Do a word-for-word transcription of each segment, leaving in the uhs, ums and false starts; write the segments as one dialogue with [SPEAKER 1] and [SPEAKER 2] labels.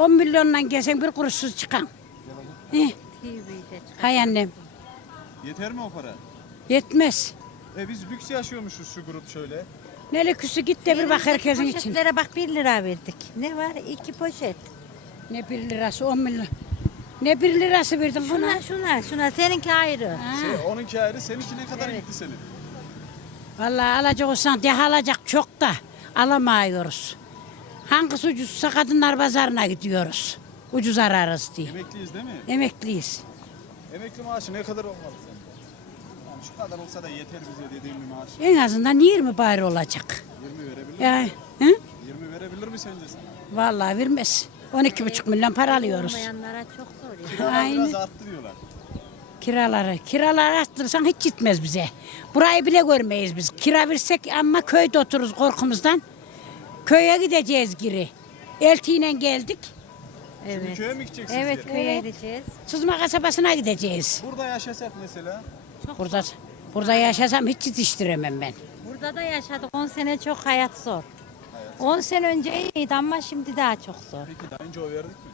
[SPEAKER 1] on milyondan gelsen bir kuruşsuz çıkan. Heh. Hay annem.
[SPEAKER 2] Yeter mi o para?
[SPEAKER 1] Yetmez.
[SPEAKER 2] E biz lüks yaşıyormuşuz şu grup şöyle.
[SPEAKER 1] Ne lüküsü git de bir bak herkesin için.
[SPEAKER 3] Poşetlere bak bir lira verdik. Ne var? İki poşet.
[SPEAKER 1] Ne bir lirası on milyon. Ne bir lirası verdin buna?
[SPEAKER 3] Şuna şuna şuna seninki ayrı.
[SPEAKER 1] Ha.
[SPEAKER 2] Şey, onunki ayrı, seninki ne kadar
[SPEAKER 3] Evet.
[SPEAKER 2] gitti senin?
[SPEAKER 1] Vallahi alacak olsan de alacak çok da alamıyoruz. Hangisi ucuzsa kadınlar pazarına gidiyoruz. Ucuz ararız diye.
[SPEAKER 2] Emekliyiz değil mi?
[SPEAKER 1] Emekliyiz.
[SPEAKER 2] Emekli maaşı ne kadar olmalı sence? Yani şu kadar olsa da yeter bize dediğim bir maaş.
[SPEAKER 1] En azından yirmi bari olacak.
[SPEAKER 2] yirmi verebilir
[SPEAKER 1] Ya,
[SPEAKER 2] mi?
[SPEAKER 1] hı?
[SPEAKER 2] yirmi verebilir mi sence sen?
[SPEAKER 1] Vallahi vermez. on iki buçuk milyon para alıyoruz.
[SPEAKER 3] Olmayanlara çok zor ya.
[SPEAKER 2] Kiralar
[SPEAKER 1] Aynen.
[SPEAKER 2] biraz arttı diyorlar.
[SPEAKER 1] Kiraları, kiraları arttırırsan hiç gitmez bize. Burayı bile görmeyiz biz. Kira versek ama köyde otururuz korkumuzdan. Köye gideceğiz geri. Eltiyle geldik.
[SPEAKER 2] Şimdi
[SPEAKER 3] Evet.
[SPEAKER 2] köye mi gideceksiniz?
[SPEAKER 3] Evet
[SPEAKER 2] geri?
[SPEAKER 3] köye gideceğiz.
[SPEAKER 1] Sızma kasabasına gideceğiz.
[SPEAKER 2] Burada yaşasak mesela.
[SPEAKER 1] Burada burada yaşasam hiç yetiştiremem ben.
[SPEAKER 3] Burada da yaşadık. on sene çok hayat zor. on sene önce iyiydi ama şimdi daha çok zor.
[SPEAKER 2] Peki daha önce o verdik mi?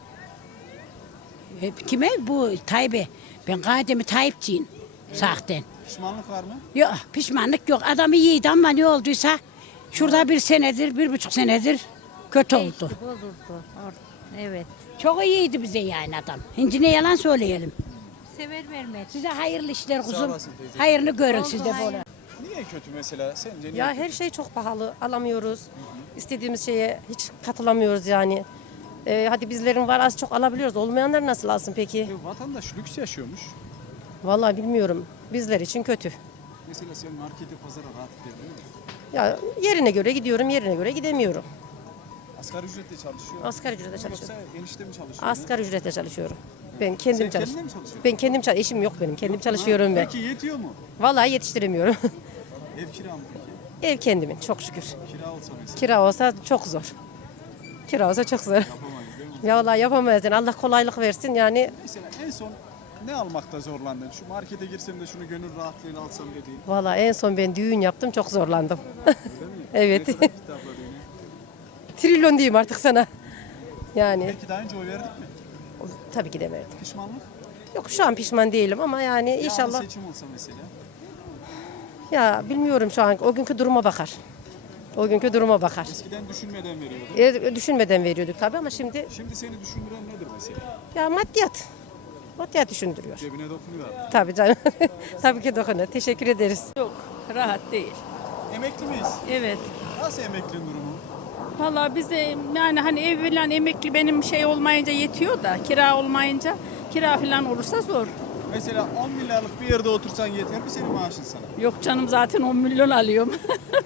[SPEAKER 1] Hep kime? Bu Tayyip'e. Ben Kademi Tayyipçiyim. Sahten.
[SPEAKER 2] Pişmanlık var mı?
[SPEAKER 1] Yok pişmanlık yok. Adam iyiydi ama ne olduysa şurada bir senedir, bir buçuk senedir kötü oldu.
[SPEAKER 3] Değişti, bozuldu. Or- Evet.
[SPEAKER 1] Çok iyiydi bize yani adam. Şimdi ne yalan söyleyelim.
[SPEAKER 3] Sever vermek.
[SPEAKER 1] Size hayırlı işler kuzum.
[SPEAKER 2] olasın teyze.
[SPEAKER 1] Hayırlı görün
[SPEAKER 3] Oldu,
[SPEAKER 1] siz de
[SPEAKER 3] hayır.
[SPEAKER 1] böyle.
[SPEAKER 2] Niye kötü mesela? Sence niye
[SPEAKER 4] Ya
[SPEAKER 2] kötü?
[SPEAKER 4] her şey çok pahalı, alamıyoruz. İstediğimiz şeye hiç katılamıyoruz yani. Ee, hadi bizlerin var az çok alabiliyoruz. Olmayanlar nasıl alsın peki?
[SPEAKER 2] E, vatandaş lüks yaşıyormuş.
[SPEAKER 4] Vallahi bilmiyorum. Bizler için kötü.
[SPEAKER 2] Mesela sen markete, pazara rahat gidebiliyor musun?
[SPEAKER 4] Ya yerine göre gidiyorum, yerine göre gidemiyorum.
[SPEAKER 2] Asgari ücretle çalışıyor.
[SPEAKER 4] Asgari ücretle
[SPEAKER 2] Yoksa
[SPEAKER 4] çalışıyorum.
[SPEAKER 2] enişte mi çalışıyor?
[SPEAKER 4] Asgari ücretle çalışıyorum. Ben kendim
[SPEAKER 2] Sen kendine
[SPEAKER 4] çalışıyorum.
[SPEAKER 2] mi çalışıyorsun?
[SPEAKER 4] Ben kendim çalışıyorum. Eşim yok benim. Kendim çalışıyorum ben.
[SPEAKER 2] Peki yetiyor mu?
[SPEAKER 4] Vallahi yetiştiremiyorum.
[SPEAKER 2] Ev kira mı peki?
[SPEAKER 4] Ev kendimin çok şükür.
[SPEAKER 2] Kira olsa mesela
[SPEAKER 4] Kira olsa çok zor. Kira olsa çok zor.
[SPEAKER 2] yapamayız değil mi?
[SPEAKER 4] Ya vallahi yapamayız. Yani Allah kolaylık versin yani.
[SPEAKER 2] Mesela en son ne almakta zorlandın? Şu markete girsem de şunu gönül rahatlığıyla alsam dediğin.
[SPEAKER 4] Vallahi en son ben düğün yaptım çok zorlandım.
[SPEAKER 2] Öyle mi?
[SPEAKER 4] Evet.
[SPEAKER 2] Ne kadar kitapla düğünü?
[SPEAKER 4] Trilyon diyeyim artık sana. Yani
[SPEAKER 2] Peki daha önce oy verdik mi?
[SPEAKER 4] tabii ki de verdim.
[SPEAKER 2] Pişmanlık?
[SPEAKER 4] Yok şu an pişman değilim ama yani
[SPEAKER 2] Yarın
[SPEAKER 4] inşallah.
[SPEAKER 2] seçim olsa mesela.
[SPEAKER 4] Ya bilmiyorum şu an o günkü duruma bakar. O günkü duruma bakar.
[SPEAKER 2] Eskiden düşünmeden veriyordun.
[SPEAKER 4] E, düşünmeden veriyorduk tabii ama şimdi
[SPEAKER 2] Şimdi seni düşündüren nedir mesela?
[SPEAKER 4] ya maddiyat. Maddiyat düşündürüyor.
[SPEAKER 2] Cebine dokunuyor artık.
[SPEAKER 4] Tabii canım. Tabii ki dokunuyor. Teşekkür ederiz.
[SPEAKER 5] Rahat değil.
[SPEAKER 2] Emekli miyiz?
[SPEAKER 5] Evet.
[SPEAKER 2] Nasıl emeklinin durumu?
[SPEAKER 5] Vallahi bize yani hani ev falan emekli benim şey olmayınca yetiyor da kira olmayınca kira falan olursa zor.
[SPEAKER 2] Mesela on milyarlık bir yerde otursan yeter mi senin maaşın sana?
[SPEAKER 5] Yok canım zaten on milyon alıyorum.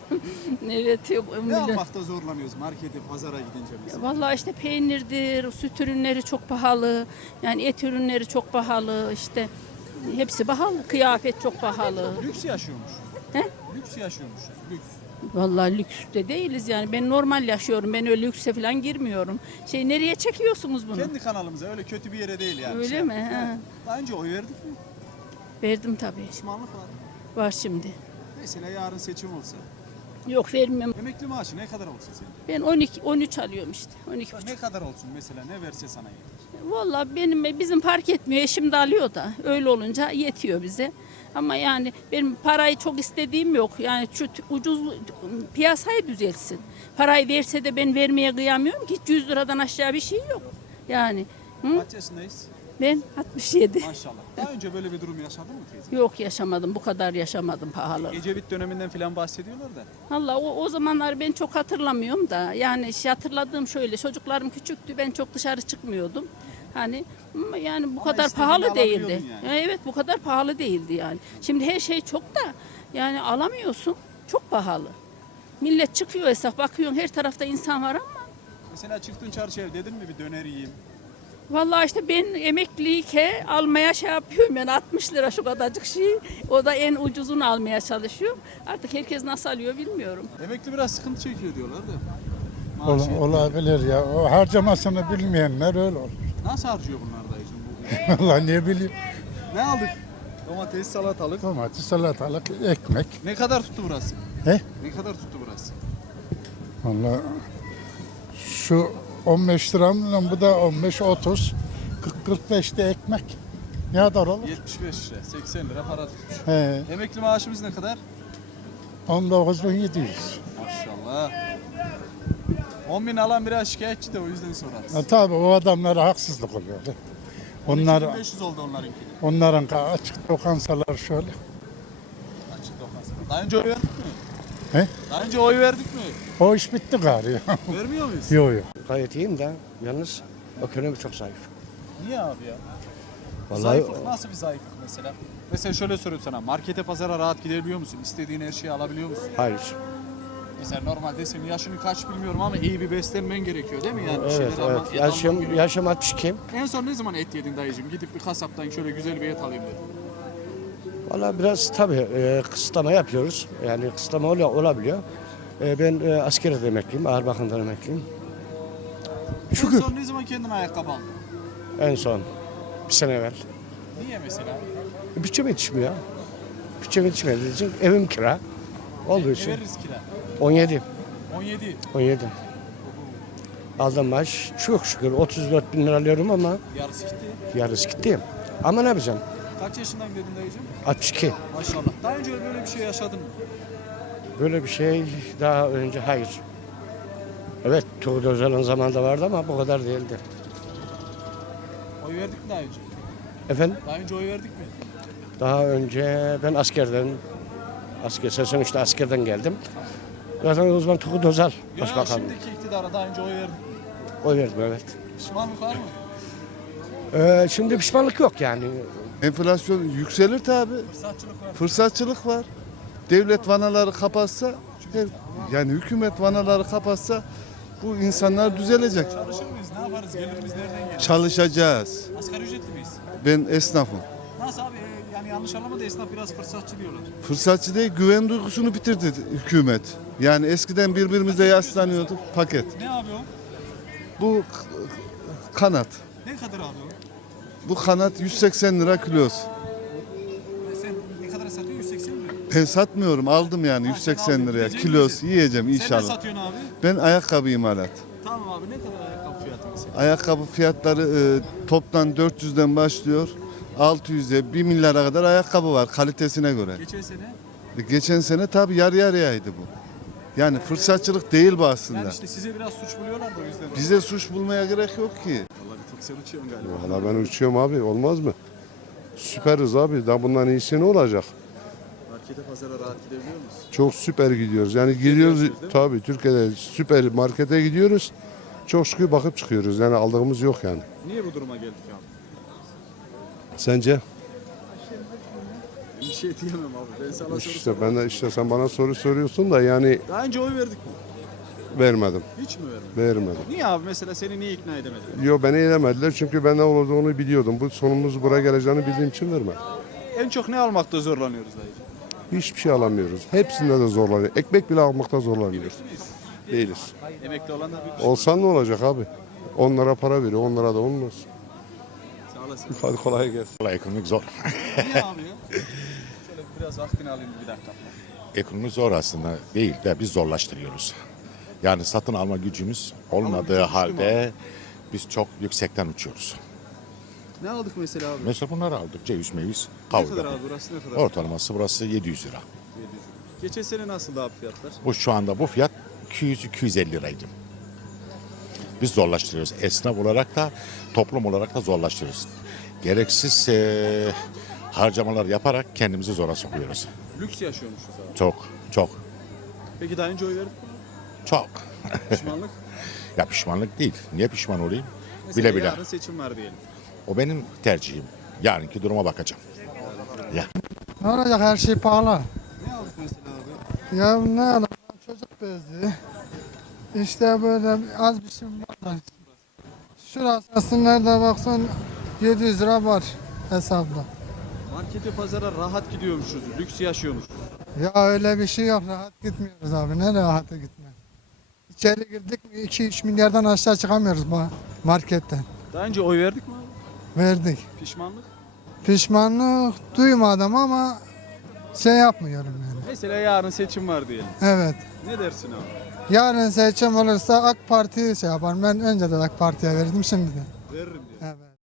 [SPEAKER 5] Evet on
[SPEAKER 2] Ne
[SPEAKER 5] milyon.
[SPEAKER 2] almakta zorlanıyoruz markete, pazara gidince mesela?
[SPEAKER 5] Vallahi işte peynirdir, süt ürünleri çok pahalı. Yani et ürünleri çok pahalı işte. Hepsi pahalı. Kıyafet çok pahalı.
[SPEAKER 2] Lüks yaşıyormuş.
[SPEAKER 5] He?
[SPEAKER 2] Lüks yaşıyormuş. Lüks.
[SPEAKER 5] Vallahi lüks de değiliz yani. Ben normal yaşıyorum. Ben öyle lükse falan girmiyorum. Şey nereye çekiyorsunuz bunu?
[SPEAKER 2] Kendi kanalımıza öyle kötü bir yere değil yani.
[SPEAKER 5] Öyle
[SPEAKER 2] Şey
[SPEAKER 5] mi?
[SPEAKER 2] yaptık.
[SPEAKER 5] Ha.
[SPEAKER 2] Evet. Daha önce oy verdik mi?
[SPEAKER 5] Verdim tabii.
[SPEAKER 2] Pişmanlık var.
[SPEAKER 5] Var şimdi.
[SPEAKER 2] Mesela yarın seçim olsa.
[SPEAKER 5] Yok vermiyorum.
[SPEAKER 2] Emekli maaşı ne kadar olsun senin?
[SPEAKER 5] Ben on iki on üç alıyorum işte. on iki
[SPEAKER 2] Ne kadar olsun mesela ne verse sana yeter.
[SPEAKER 5] Vallahi benim bizim fark etmiyor. Eşim de alıyor da. Öyle olunca yetiyor bize. Ama yani benim parayı çok istediğim yok. Yani şu t- ucuz piyasayı düzeltsin. Parayı verse de ben vermeye kıyamıyorum ki. Hiç yüz liradan aşağı bir şey yok. Yani hı?
[SPEAKER 2] Kaç yaşındayız?
[SPEAKER 5] Ben altmış yedi.
[SPEAKER 2] Maşallah. Daha önce böyle bir durum yaşadın mı teyze?
[SPEAKER 5] Yok yaşamadım. Bu kadar yaşamadım pahalı.
[SPEAKER 2] Ecevit döneminden falan bahsediyorlar da.
[SPEAKER 5] Valla o, o zamanlar ben çok hatırlamıyorum da yani şey hatırladığım şöyle çocuklarım küçüktü ben çok dışarı çıkmıyordum. Hani ama yani bu
[SPEAKER 2] Ama
[SPEAKER 5] kadar
[SPEAKER 2] istediğini
[SPEAKER 5] pahalı değildi.
[SPEAKER 2] alabiliyordun yani.
[SPEAKER 5] Ya evet bu kadar pahalı değildi yani. Şimdi her şey çok da yani alamıyorsun. Çok pahalı. Millet çıkıyor hesap bakıyorsun her tarafta insan var ama
[SPEAKER 2] Mesela çıktın çarşıya dedin mi bir döner yiyeyim.
[SPEAKER 5] vallahi işte ben emekliyken almaya şey yapıyorum yani altmış lira şu kadarcık şey. O da en ucuzunu almaya çalışıyorum. Artık herkes nasıl alıyor bilmiyorum.
[SPEAKER 2] Emekli biraz sıkıntı çekiyor diyorlar da.
[SPEAKER 6] Ol-
[SPEAKER 2] Maaşı.
[SPEAKER 6] olabilir ya. O harcamasını bilmeyenler öyle olur.
[SPEAKER 2] Nasıl harcıyor bunlar dayıcım? Bu-
[SPEAKER 6] Vallahi ne bileyim.
[SPEAKER 2] Ne aldık? Domates, salatalık.
[SPEAKER 6] Domates, salatalık, ekmek.
[SPEAKER 2] Ne kadar tuttu burası?
[SPEAKER 6] He?
[SPEAKER 2] Ne kadar tuttu burası?
[SPEAKER 6] Vallahi şu on beş lira mı? Bu da on beş otuz. kırk kırk beş de ekmek. Ne kadar olur?
[SPEAKER 2] yetmiş beş lira, seksen lira para tutmuş.
[SPEAKER 6] He,
[SPEAKER 2] Emekli maaşımız ne kadar?
[SPEAKER 6] on dokuz bin yedi yüz.
[SPEAKER 2] Maşallah. on bin alan biraz şikayetçi de o yüzden sorarız.
[SPEAKER 6] E, tabii o adamlara haksızlık oluyor. Onlar,
[SPEAKER 2] on iki bin beş yüz oldu onlarınki.
[SPEAKER 6] onların açık lokantalar şöyle.
[SPEAKER 2] Açık lokasyon. Daha önce oy verdik mi?
[SPEAKER 6] He?
[SPEAKER 2] Daha önce oy verdik mi?
[SPEAKER 6] O iş bitti gari.
[SPEAKER 2] Vermiyor muyuz?
[SPEAKER 6] Yok yok.
[SPEAKER 7] Gayet iyiyim de yalnız ekonomi çok zayıf.
[SPEAKER 2] Niye abi ya?
[SPEAKER 7] Vallahi
[SPEAKER 2] Zayıflık nasıl bir zayıflık mesela? Mesela şöyle sorayım sana. Markete, pazara rahat gidebiliyor musun? İstediğin her şeyi alabiliyor musun?
[SPEAKER 7] hayır.
[SPEAKER 2] Mesela normalde senin yaşını kaç bilmiyorum ama iyi bir beslenmen gerekiyor değil mi? Yani bir
[SPEAKER 7] Evet
[SPEAKER 2] şeyler alman-
[SPEAKER 7] evet.
[SPEAKER 2] et alman
[SPEAKER 7] Yaşım,
[SPEAKER 2] gerekiyor.
[SPEAKER 7] yaşım altmış iki.
[SPEAKER 2] En son ne zaman et yedin dayıcığım? Gidip bir kasaptan şöyle güzel bir et alayım dedim.
[SPEAKER 7] Valla biraz tabii e, kısıtlama yapıyoruz. Yani kısıtlama ol- olabiliyor. E, ben e, askeri de emekliyim. Ağır bakımdan emekliyim. Şükür.
[SPEAKER 2] En son ne zaman kendine ayakkabı aldın?
[SPEAKER 7] En son bir sene evvel.
[SPEAKER 2] Niye mesela?
[SPEAKER 7] E, bütçem yetişmiyor. Bütçem yetişmediği için evim kira. Olduğu
[SPEAKER 2] Ne
[SPEAKER 7] için.
[SPEAKER 2] veririz kira?
[SPEAKER 7] on yedi.
[SPEAKER 2] on yedi.
[SPEAKER 7] on yedi. Aldığım maaş çok şükür otuz dört bin lira alıyorum ama
[SPEAKER 2] Yarısı gitti.
[SPEAKER 7] yarısı gitti. Ama ne yapacağım?
[SPEAKER 2] Kaç yaşından dedin dayıcığım?
[SPEAKER 7] altmış iki.
[SPEAKER 2] Maşallah. Daha önce böyle bir şey yaşadın mı?
[SPEAKER 7] Böyle bir şey daha önce hayır. Evet, Turgut Özal'ın zamanında vardı ama bu kadar değildi.
[SPEAKER 2] Oy verdik mi daha önce?
[SPEAKER 7] Efendim,
[SPEAKER 2] Daha önce oy verdik mi?
[SPEAKER 7] daha önce ben askerden, asker sesyon işte askerden geldim. Zaten o zaman Turgut Özal
[SPEAKER 2] Ya, ya
[SPEAKER 7] başbakan.
[SPEAKER 2] şimdiki iktidara daha önce oy verdik.
[SPEAKER 7] Oy verdim evet.
[SPEAKER 2] Pişmanlık var mı?
[SPEAKER 7] Ee, şimdi pişmanlık yok yani.
[SPEAKER 8] Enflasyon yükselir tabi.
[SPEAKER 2] Fırsatçılık var.
[SPEAKER 8] Fırsatçılık var. Devlet vanaları kapatsa, her- yani hükümet vanaları kapatsa bu insanlar düzelecek.
[SPEAKER 2] Çalışır mıyız? Ne yaparız? Gelirimiz nereden gelir?
[SPEAKER 8] Çalışacağız.
[SPEAKER 2] Asgari ücretli miyiz?
[SPEAKER 8] Ben esnafım.
[SPEAKER 2] Nasıl abi? Ee, Yani yanlış anlama da esnaf biraz fırsatçı diyorlar.
[SPEAKER 8] Fırsatçı değil, güven duygusunu bitirdi hükümet. Yani eskiden birbirimize yaslanıyorduk. Paket.
[SPEAKER 2] Ne abi o?
[SPEAKER 8] Bu k- kanat.
[SPEAKER 2] Ne kadar abi o?
[SPEAKER 8] Bu kanat yüz seksen lira kilosu.
[SPEAKER 2] E Sen ne kadar satıyorsun? yüz seksen lira.
[SPEAKER 8] Ben satmıyorum, aldım yani
[SPEAKER 2] Ha,
[SPEAKER 8] yüz
[SPEAKER 2] sen
[SPEAKER 8] seksen
[SPEAKER 2] aldın,
[SPEAKER 8] liraya.
[SPEAKER 2] yiyecek
[SPEAKER 8] Kilosu
[SPEAKER 2] misin?
[SPEAKER 8] yiyeceğim
[SPEAKER 2] Sen ne
[SPEAKER 8] inşallah.
[SPEAKER 2] satıyorsun abi?
[SPEAKER 8] Ben ayakkabı imalat.
[SPEAKER 2] Tamam abi ne kadar ayakkabı fiyatı mesela?
[SPEAKER 8] Ayakkabı fiyatları e, toptan dört yüzden başlıyor. altı yüze bir milyara kadar ayakkabı var kalitesine göre.
[SPEAKER 2] Geçen sene
[SPEAKER 8] E, Geçen sene tabii yarı yarıyaydı bu. Yani fırsatçılık değil bu aslında.
[SPEAKER 2] yani işte size biraz suç buluyorlar da o yüzden.
[SPEAKER 8] Bize suç bulmaya gerek yok ki.
[SPEAKER 2] Vallahi bir tek sen uçuyorsun galiba.
[SPEAKER 9] Valla ben uçuyorum abi, olmaz mı? Süperiz abi, daha bundan iyisi ne olacak?
[SPEAKER 2] Markete pazara rahat gidebiliyor musun?
[SPEAKER 9] Çok süper gidiyoruz. Yani gidiyoruz
[SPEAKER 2] değil mi?
[SPEAKER 9] tabii Türkiye'de süper markete gidiyoruz. Çok şükür bakıp çıkıyoruz. Yani aldığımız yok yani.
[SPEAKER 2] Niye bu duruma geldik abi?
[SPEAKER 9] Sence?
[SPEAKER 2] Bir şey diyemem abi. Ben sana soru
[SPEAKER 9] İşte
[SPEAKER 2] sorarım.
[SPEAKER 9] ben de işte sen bana soru soruyorsun da yani
[SPEAKER 2] Daha önce oy verdik mi?
[SPEAKER 9] vermedim.
[SPEAKER 2] Hiç mi vermedik?
[SPEAKER 9] Vermedim.
[SPEAKER 2] Niye abi mesela seni niye ikna edemediler?
[SPEAKER 9] Yo beni eğlemediler çünkü ben ne olduğunu biliyordum. Bu sonumuz buraya geleceğini bildiğim için vermedim.
[SPEAKER 2] En çok ne almakta zorlanıyoruz dayıcım?
[SPEAKER 9] Hiçbir şey alamıyoruz. Hepsinde de zorlanıyoruz. Ekmek bile almakta zorlanıyoruz. Değiliz.
[SPEAKER 2] Emekli olanlar bir
[SPEAKER 9] Olsan ne olacak abi? Onlara para veriyor, onlara da onun olsun.
[SPEAKER 2] Sağ olasın.
[SPEAKER 9] Hadi kolay gelsin.
[SPEAKER 10] Vallahi ekonomik zor.
[SPEAKER 2] Niye abi ya? Şöyle biraz vaktini alayım bir dakika.
[SPEAKER 10] Ekonomi zor aslında değil de biz zorlaştırıyoruz. Yani satın alma gücümüz olmadığı
[SPEAKER 2] gücü düştü
[SPEAKER 10] halde biz çok yüksekten uçuyoruz.
[SPEAKER 2] Ne aldık mesela abi?
[SPEAKER 10] Mesela bunları aldık. Ceviz, meviz,
[SPEAKER 2] Ne kadar
[SPEAKER 10] kavga.
[SPEAKER 2] abi burası ne kadar?
[SPEAKER 10] Ortalaması burası yedi yüz lira.
[SPEAKER 2] yedi yüz. Geçen sene nasıldı abi fiyatlar?
[SPEAKER 10] Bu şu anda bu fiyat iki yüz iki yüz elli liraydı. Biz zorlaştırıyoruz. Esnaf olarak da toplum olarak da zorlaştırıyoruz. Gereksiz eee, harcamalar yaparak kendimizi zora sokuyoruz.
[SPEAKER 2] Lüks yaşıyormuşuz abi.
[SPEAKER 10] Çok, çok,
[SPEAKER 2] Peki daha önce oy verdik mi?
[SPEAKER 10] çok.
[SPEAKER 2] Pişmanlık?
[SPEAKER 10] Ya pişmanlık değil. Niye pişman olayım?
[SPEAKER 2] Mesela
[SPEAKER 10] Bile bile.
[SPEAKER 2] yarın seçim var diyelim.
[SPEAKER 10] O benim tercihim. Yarınki duruma bakacağım. Ya.
[SPEAKER 11] Ne olacak her şey pahalı.
[SPEAKER 2] Ne aldık mesela abi?
[SPEAKER 11] Ya ne alalım çocuk bezi. İşte böyle az bir şey var da. Şurası nerede baksan yedi yüz lira var hesapta.
[SPEAKER 2] Markete pazara rahat gidiyormuşuz. Lüks yaşıyormuşuz.
[SPEAKER 11] Ya öyle bir şey yok rahat gitmiyoruz abi ne rahata gitme. İçeri girdik mi iki üç milyardan aşağı çıkamıyoruz bu marketten.
[SPEAKER 2] Daha önce oy verdik mi abi?
[SPEAKER 11] Verdik.
[SPEAKER 2] Pişmanlık?
[SPEAKER 11] Pişmanlık duymadım ama şey yapmıyorum yani.
[SPEAKER 2] Mesela yarın seçim var diyelim.
[SPEAKER 11] Evet.
[SPEAKER 2] Ne dersin abi?
[SPEAKER 11] Yarın seçim olursa AK Parti'yi şey yaparım. Ben önceden AK Parti'ye verdim, şimdi de.
[SPEAKER 2] Veririm diyor.
[SPEAKER 11] Evet.